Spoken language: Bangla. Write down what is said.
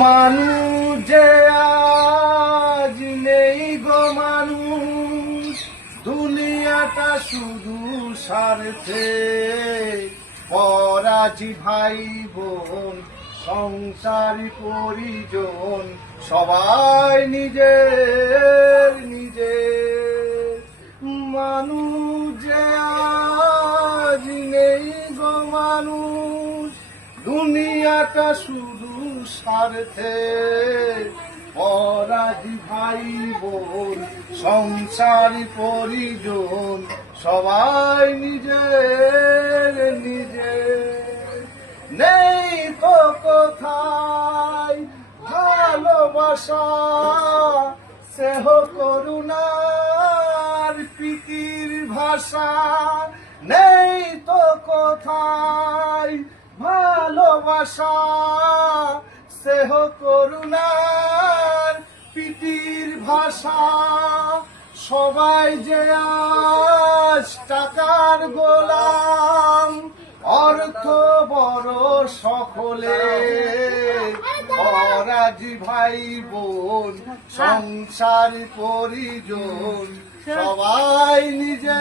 মানুষ যে আজ নেই গো মানুষ, দুনিয়াটা শুধু স্বার্থে। পরাজি ভাই বোন সংসার পরিজন সবাই নিজের নিজের। মানুষ যে আজ নেই গো মানুষ, দুনিয়াটা শুধু স্বার্থে। পরাজি ভাই বোন সংসার পরিজন সবাই নিজের নিজের। নেই তো কোথায় ভালোবাসা, স্নেহ করুণার প্রীতির ভাষা। নেই তো কোথায় ভালোবাসা, স্নেহ করুণার প্রীতির ভাষা। সবাই যে আজ টাকার গোলাম, অর্থ বড় সকলে। পরাজি ভাই বোন সংসার পরিজন সবাই নিজে